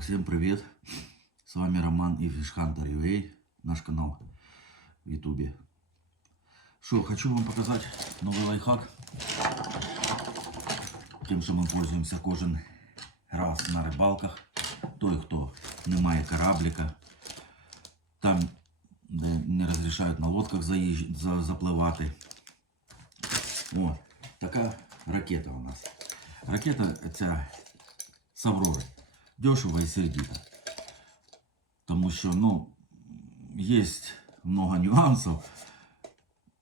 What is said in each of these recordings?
Всем привет! С вами Роман и Fishhunter UA, наш канал в Ютубе. Что, хочу вам показать новый лайфхак. Тем, що ми пользуємося кожен раз на рибалках. Той, хто не має кораблика, там, де не розрішають на лодках заїжджати, за, запливати. О, така ракета у нас. Ракета ця з Аврори. Дешево і сердито. Тому що, ну, є много нюансів.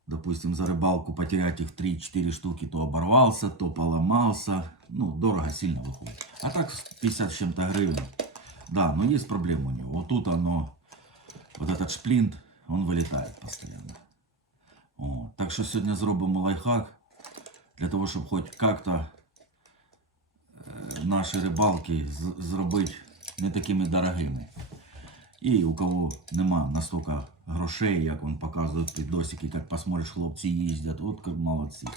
Допустим, за рыбалку потерять их 3-4 штуки, то оборвался, то поломался. Ну, дорого сильно выходит. А так 50 с чем-то гривен. Да, но есть проблема у него. Вот тут оно, вот этот шплинт, он вылетает постоянно. О, так що сьогодні зробимо лайфхак для того, щоб хоч як-то е, наші рибалки зробити не такими дорогими. І у кого нема настільки грошей, як він показує підосики, як посмотриш, хлопці їздять, от молодці.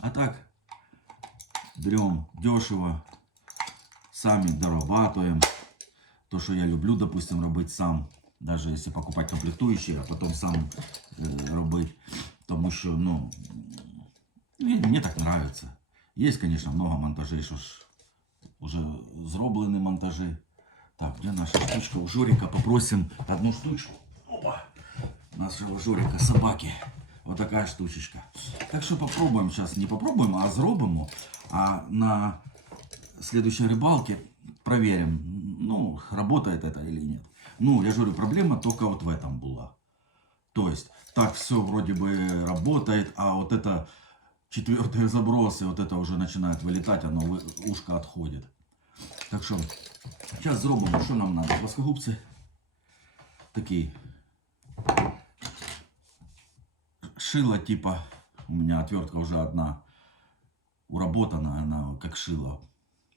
А так, берем дешево, самі дорабатуємо. То, що я люблю, допустим, робити сам, даже если покупать комплектующие, а потом сам э, робити. Тому що, ну, мне так нравится. Есть, конечно, много монтажей, що ж уже зроблені монтажи. Так, где наша штучка? У Жорика попросим одну штучку. Опа! Нашего Жорика собаки. Вот такая штучечка. Так что попробуем сейчас. Не попробуем, а зробимо. А на следующей рыбалке проверим, ну, работает это или нет. Ну, я же говорю, проблема только вот в этом была. То есть, так все вроде бы работает, а вот это четвертые забросы, вот это уже начинает вылетать, оно ушко отходит. Так що, зараз зробимо, що нам треба. Плоскогубці такі. Шило типа, у меня отвертка уже одна уработана, она как шило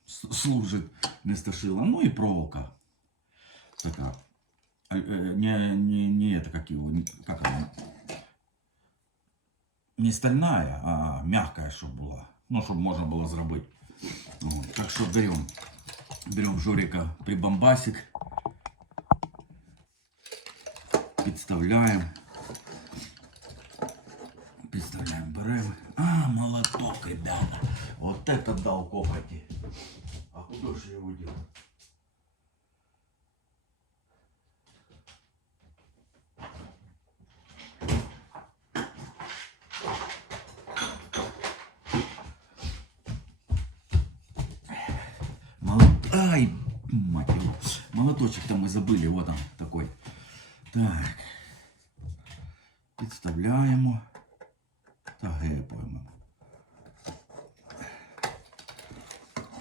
служит вместо шила. Ну и проволока такая. А, э, Не, не, не это как его, как она? Не стальная, а мягкая, чтобы была. Ну, чтобы можно было зробити. Вот. Так что берем, берем Жорика прибамбасик, підставляємо. Підставляємо, беремо. А, молоток, ребята. Вот это дал копоти. А куда же его делать? Ай, мать его. Молоточек-то мы забыли, вот он такой. Так. Підставляємо та гепаємо.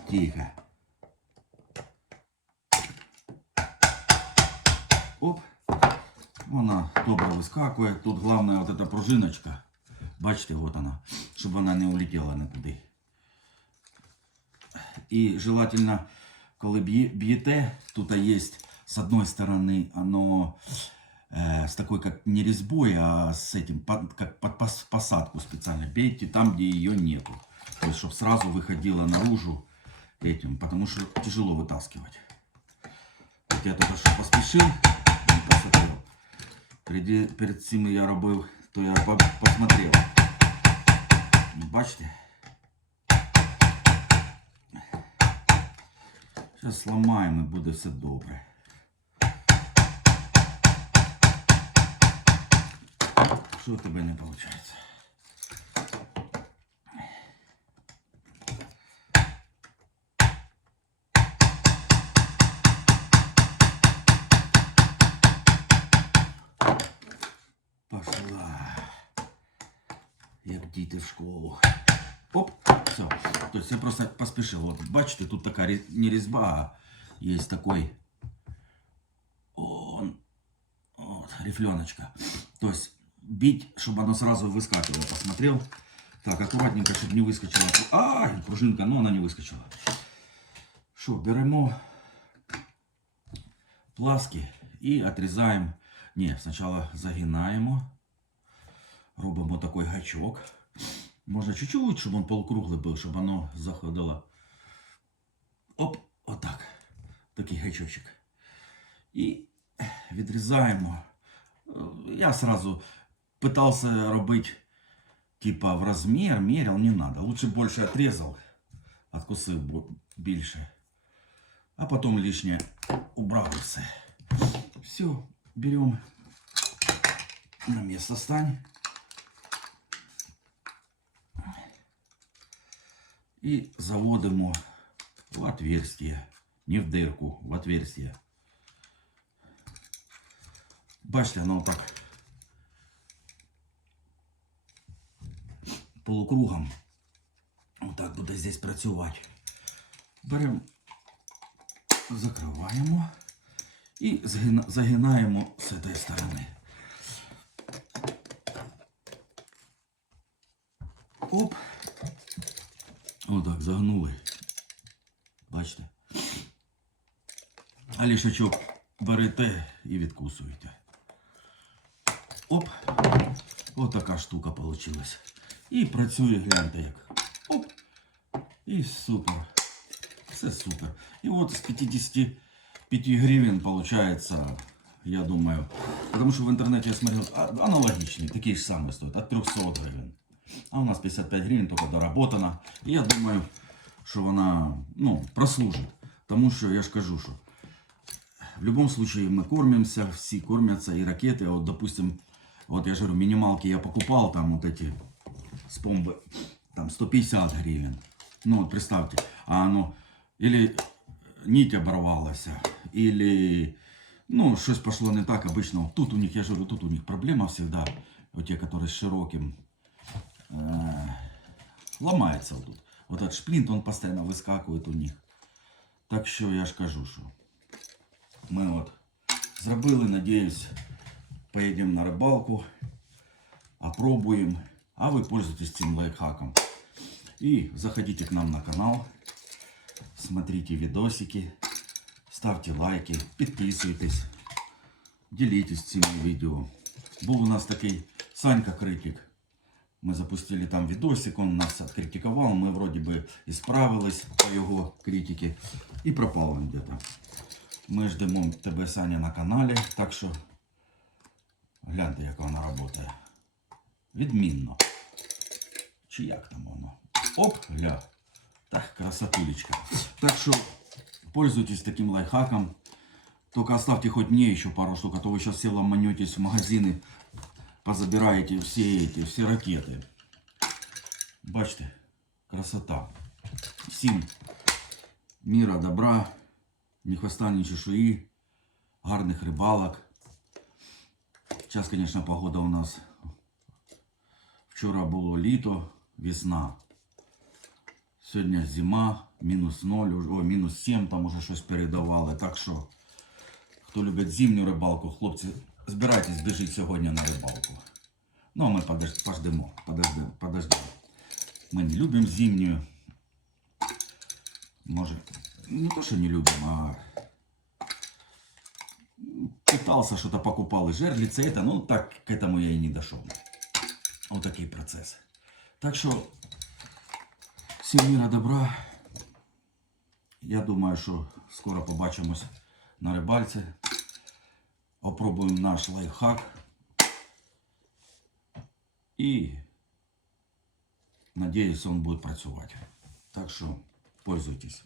Тихо. Оп. Вона добре вискакує. Тут головне от эта пружиночка. Бачите, вот она. Щоб вона не улетіла нікуди. И желательно, коли б'єте, тут есть с одной стороны оно с такой как не резьбой, а с этим, как под пос- посадку специально. Бейте там, где ее нету. То есть, чтобы сразу выходило наружу этим, потому что тяжело вытаскивать. Я только что поспешил, посмотрел. Перед, перед цим я робив, то я по- посмотрел. Ну, Бачите? Зараз сломаємо і буде все добре. Що тебе не виходить? Пошла. Як діти в школу. Оп, все. То есть я просто поспешил. Вот, бачите, тут такая не резьба, а есть такой он, вот, рифленочка. То есть бить, чтобы оно сразу выскакивало. Посмотрел. Так, аккуратненько, чтобы не выскочила. Ай, пружинка, но она не выскочила. Что, беремо пласки и отрезаем. Не, сначала загинаємо. Робимо такой гачок. Можно чуть-чуть, чтобы он полукруглый был, чтобы оно заходило. Оп, вот так. такий гачочок. І відрізаємо. Е, Я сразу пытался робити типа в размер, мерил, не надо. Лучше больше отрезал, откусив бо- більше. А потом лишнее убрал и все. Все, берем на место стань. И заводимо в отверстие. Не в дырку, в отверстие. Бачите, оно так полукругом. Отак буде здесь працювати. Беремо, закриваємо і загинаємо з цієї сторони. Оп. Отак, загнули. Бачите? А лішачок берете і відкусуєте. Оп. Отака штука получилась. І працює, гляньте як. Оп. І супер. Все супер. І от з 55 гривен получается, я думаю, потому что в интернете я смотрел, а- аналогичные, такие же самые стоят, от 300 гривен. А у нас 55 гривен, только доработана. Я думаю, що вона, ну, прослужить. Тому що я ж кажу, що в любом случае мы кормимся, все кормятся, и ракеты, вот, допустим, вот я же говорю, минималки я покупал, там вот эти с помбы, там 150 гривен. Ну, вот представьте, а оно, или нить оборвалась, или, ну, что пошло не так обычно. Вот тут у них, я же говорю, тут у них проблема всегда, вот те, которые с широким, ломается вот тут. Вот этот шплинт, он постоянно выскакивает у них. Так що я ж кажу, що ми от зробили, надіюсь, поїдемо на рибалку, опробуємо, а ви пользуйтесь цим лайфхаком. И заходите к нам на канал, смотрите видосики, ставьте лайки, підписуйтесь, делитесь цим відео. Був у нас такий Санька Критик. Ми запустили там видосик, он нас откритиковал, мы вроде бы исправились по його критике і пропав он где-то. Ми ждемо тебе, Саня, на каналі, так що гляньте, як вона працює. Відмінно. Чи як там воно? Оп, гля. Так, красотулечка. Так что пользуйтесь таким лайфхаком. Только оставьте хоть мне еще пару штук, а то вы сейчас все ломанетесь в магазины, позабираете все эти, все ракеты. Бачите, красота. Всім міра, добра, ні хвоста, ні чешуї, гарних рибалок. Сейчас, конечно, погода у нас. Вчора було літо, весна. Сьогодні зима, мінус 0, уже- о, мінус 7, там уже щось передавали. Так що, хто любить зимню рибалку, хлопці, збирайтесь, біжіть сьогодні на рибалку. Ну, а ми подож- подождемо, подождемо, подождемо. Ми не любимо зимнюю. Може, не то, что не любим, а пытался что-то покупал и жерлицы это, ну так к этому я и не дошел. Вот такий процесс. Так що всім міра добра. Я думаю, що скоро побачимось на рибальці. Опробуємо наш лайфхак. І надіюсь, він буде працювати. Так що пользуйтесь.